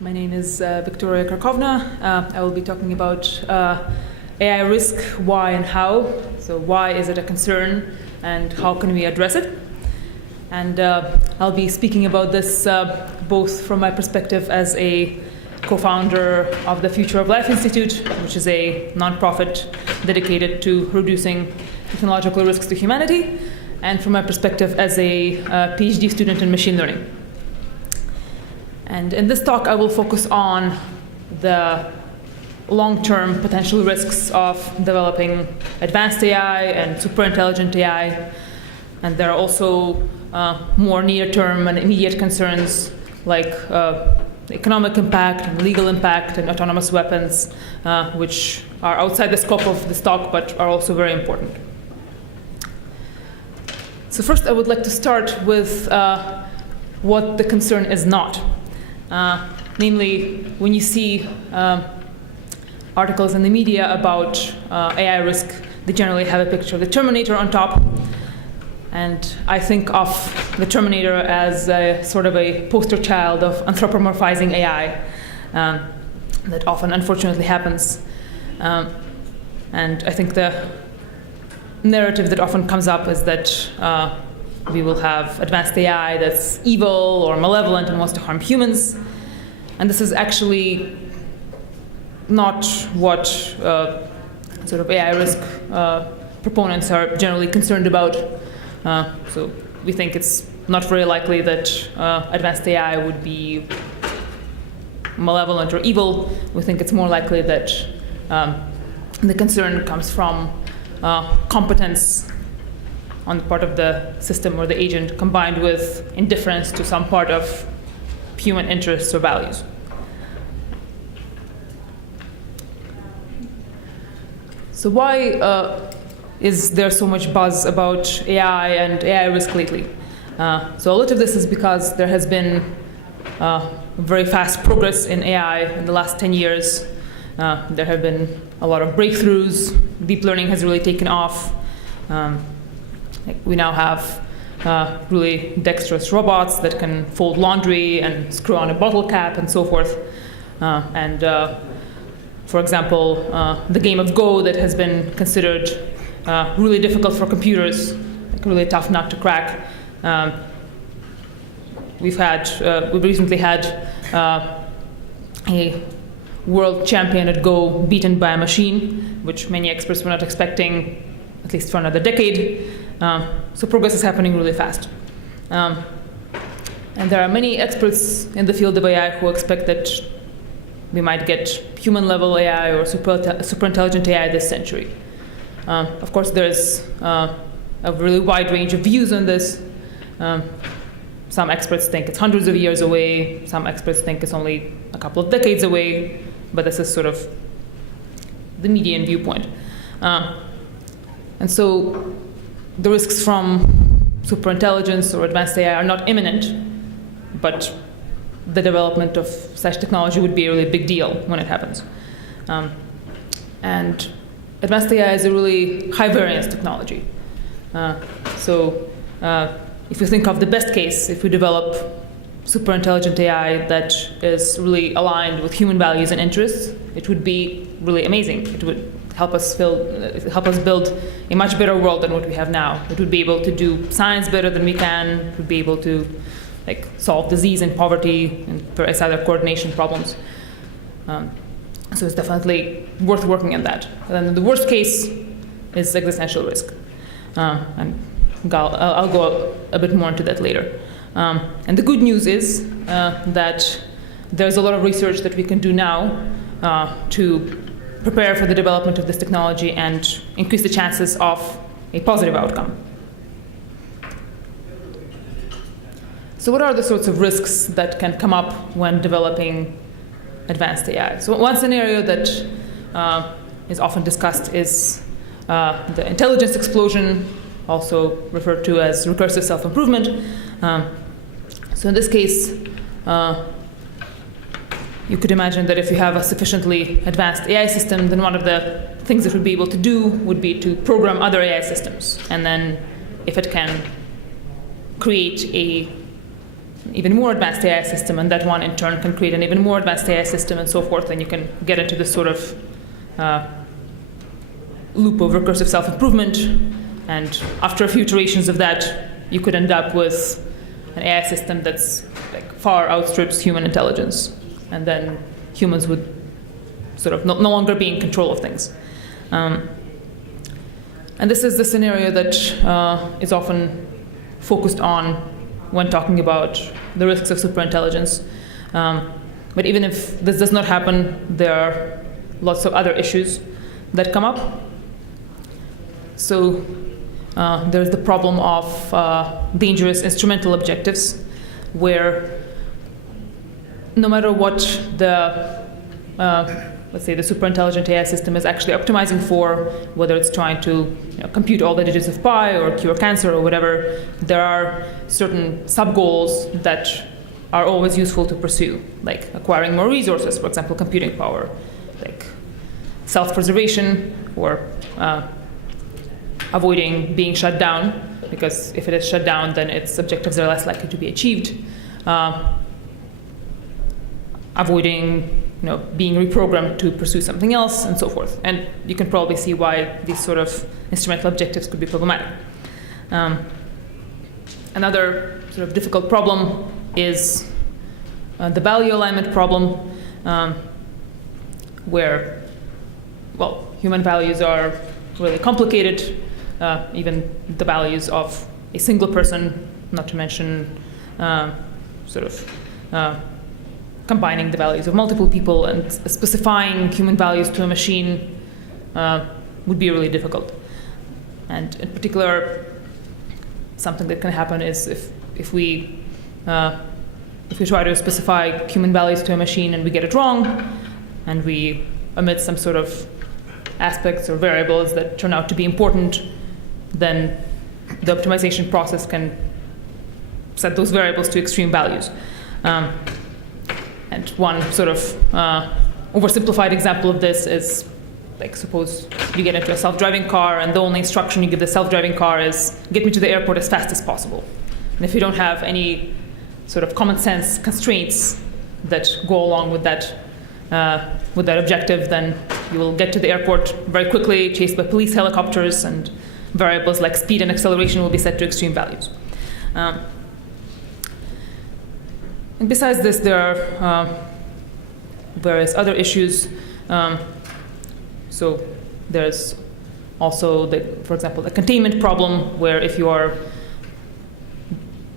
My name is Victoria Karkovna. I will be talking about AI risk, why and how. So why is it a concern and how can we address it? And I'll be speaking about this both from my perspective as a co-founder of the Future of Life Institute, which is a nonprofit dedicated to reducing technological risks to humanity, and from my perspective as a PhD student in machine learning. And in this talk, I will focus on the long-term potential risks of developing advanced AI and superintelligent AI. And there are also more near-term and immediate concerns like economic impact and legal impact and autonomous weapons, which are outside the scope of this talk but are also very important. So first, I would like to start with what the concern is not. Namely, when you see articles in the media about AI risk, they generally have a picture of the Terminator on top. And I think of the Terminator as a sort of a poster child of anthropomorphizing AI. That often, unfortunately, happens. And I think the narrative that often comes up is that we will have advanced AI that's evil or malevolent and wants to harm humans. And this is actually not what sort of AI risk proponents are generally concerned about. So we think it's not very likely that advanced AI would be malevolent or evil. We think it's more likely that the concern comes from competence on the part of the system or the agent combined with indifference to some part of human interests or values. So why is there so much buzz about AI and AI risk lately? So a lot of this is because there has been very fast progress in AI in the last 10 years. There have been a lot of breakthroughs. Deep learning has really taken off. We now have really dexterous robots that can fold laundry and screw on a bottle cap and so forth. For example, the game of Go that has been considered really difficult for computers, like really tough nut to crack. We've recently had a world champion at Go beaten by a machine, which many experts were not expecting, at least for another decade. So progress is happening really fast. And there are many experts in the field of AI who expect that we might get human-level AI or superintelligent AI this century. Of course, there's a really wide range of views on this. Some experts think it's hundreds of years away. Some experts think it's only a couple of decades away. But this is sort of the median viewpoint. And so the risks from superintelligence or advanced AI are not imminent, but the development of such technology would be a really big deal when it happens. And advanced AI is a really high variance technology. So if you think of the best case, if we develop superintelligent AI that is really aligned with human values and interests, it would be really amazing. It would help us build a much better world than what we have now. It would be able to do science better than we can. It would be able to solve disease and poverty and various other coordination problems. So it's definitely worth working on that. And then the worst case is existential risk. And I'll go a bit more into that later. And the good news is that there's a lot of research that we can do now to prepare for the development of this technology and increase the chances of a positive outcome. So what are the sorts of risks that can come up when developing advanced AI? So one scenario that is often discussed is the intelligence explosion, also referred to as recursive self-improvement. So in this case, you could imagine that if you have a sufficiently advanced AI system, then one of the things it would be able to do would be to program other AI systems. And then if it can create a even more advanced AI system, and that one in turn can create an even more advanced AI system, and so forth, and you can get into this sort of loop of recursive self-improvement, and after a few iterations of that, you could end up with an AI system that's like far outstrips human intelligence, and then humans would sort of no longer be in control of things. And this is the scenario that is often focused on when talking about the risks of superintelligence. But even if this does not happen, there are lots of other issues that come up. So there's the problem of dangerous instrumental objectives, where no matter what the let's say the superintelligent AI system is actually optimizing for, whether it's trying to compute all the digits of pi or cure cancer or whatever, there are certain sub-goals that are always useful to pursue, like acquiring more resources, for example, computing power, like self-preservation, or avoiding being shut down, because if it is shut down, then its objectives are less likely to be achieved. Avoiding being reprogrammed to pursue something else, and so forth. And you can probably see why these sort of instrumental objectives could be problematic. Another sort of difficult problem is the value alignment problem, where, well, human values are really complicated, even the values of a single person, not to mention sort of combining the values of multiple people, and specifying human values to a machine would be really difficult. And in particular, something that can happen is if we try to specify human values to a machine and we get it wrong, and we omit some sort of aspects or variables that turn out to be important, then the optimization process can set those variables to extreme values. And one sort of oversimplified example of this is, like, suppose you get into a self-driving car and the only instruction you give the self-driving car is get me to the airport as fast as possible. And if you don't have any sort of common sense constraints that go along with that objective, then you will get to the airport very quickly, chased by police helicopters, and variables like speed and acceleration will be set to extreme values. And besides this, there are various other issues. So there's also, for example, the containment problem, where if you are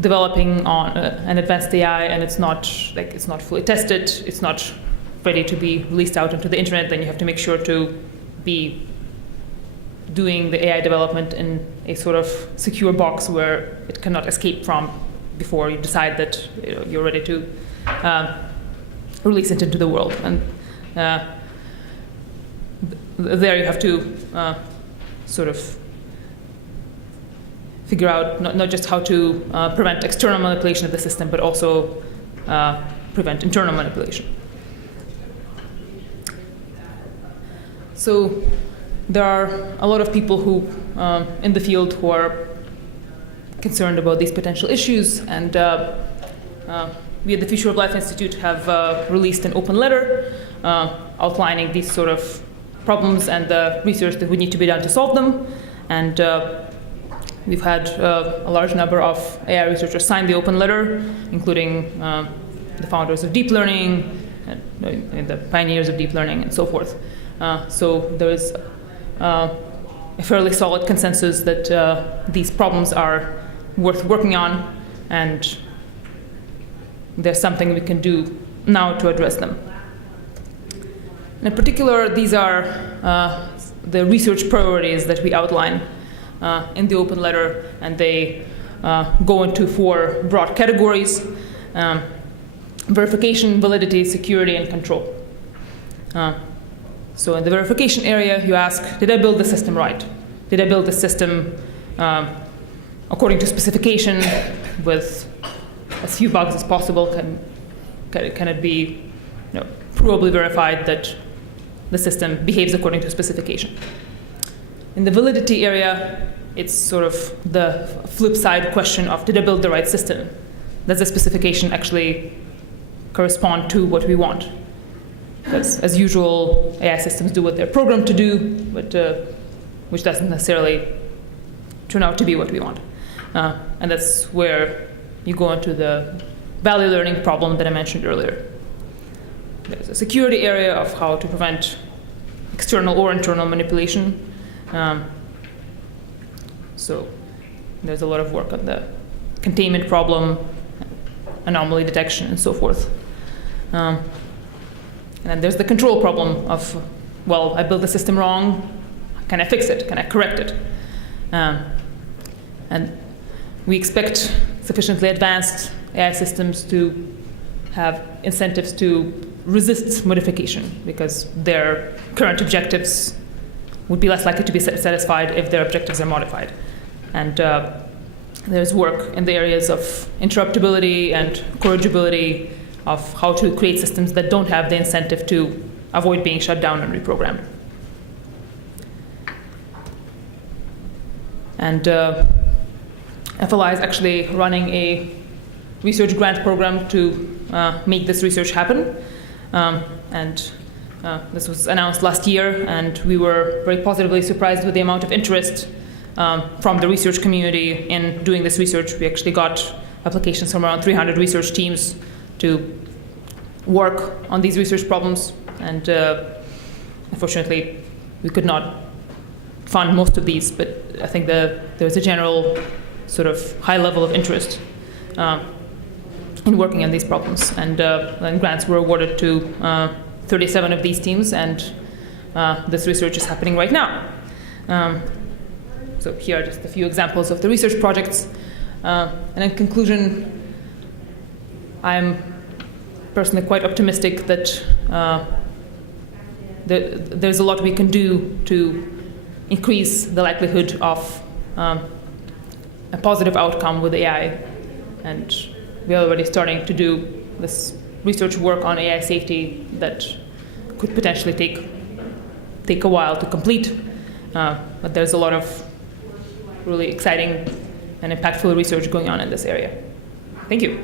developing on an advanced AI and it's not fully tested, it's not ready to be released out into the internet, then you have to make sure to be doing the AI development in a sort of secure box where it cannot escape from before you decide that you're ready to release it into the world. And there you have to sort of figure out not just how to prevent external manipulation of the system, but also prevent internal manipulation. So there are a lot of people who in the field who are concerned about these potential issues, and we at the Future of Life Institute have released an open letter outlining these sort of problems and the research that would need to be done to solve them. And we've had a large number of AI researchers sign the open letter, including the founders of deep learning, and the pioneers of deep learning, and so forth. So there is a fairly solid consensus that these problems are worth working on, and there's something we can do now to address them. In particular, these are the research priorities that we outline in the open letter, and they go into 4 broad categories: verification, validity, security, and control. So in the verification area, you ask, did I build the system right? Did I build the system according to specification with as few bugs as possible? Can it be provably verified that the system behaves according to specification? In the validity area, it's sort of the flip side question of, did I build the right system? does the specification actually correspond to what we want? Because as usual, AI systems do what they're programmed to do, but which doesn't necessarily turn out to be what we want. And that's where you go into the value learning problem that I mentioned earlier. There's a security area of how to prevent external or internal manipulation. So there's a lot of work on the containment problem, anomaly detection, and so forth. And then there's the control problem of, well, I built the system wrong. Can I fix it? Can I correct it? And we expect sufficiently advanced AI systems to have incentives to resist modification, because their current objectives would be less likely to be satisfied if their objectives are modified. And there's work in the areas of interruptibility and corrigibility, of how to create systems that don't have the incentive to avoid being shut down and reprogrammed. And FLI is actually running a research grant program to make this research happen. This was announced last year, and we were very positively surprised with the amount of interest from the research community in doing this research. We actually got applications from around 300 research teams to work on these research problems, and unfortunately we could not fund most of these, but I think there's a general sort of high level of interest in working on these problems, and grants were awarded to 37 of these teams, and this research is happening right now. So here are just a few examples of the research projects. And in conclusion, I'm personally quite optimistic that there's a lot we can do to increase the likelihood of a positive outcome with AI. And we're already starting to do this research work on AI safety that could potentially take a while to complete. But there's a lot of really exciting and impactful research going on in this area. Thank you.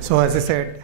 So as I said,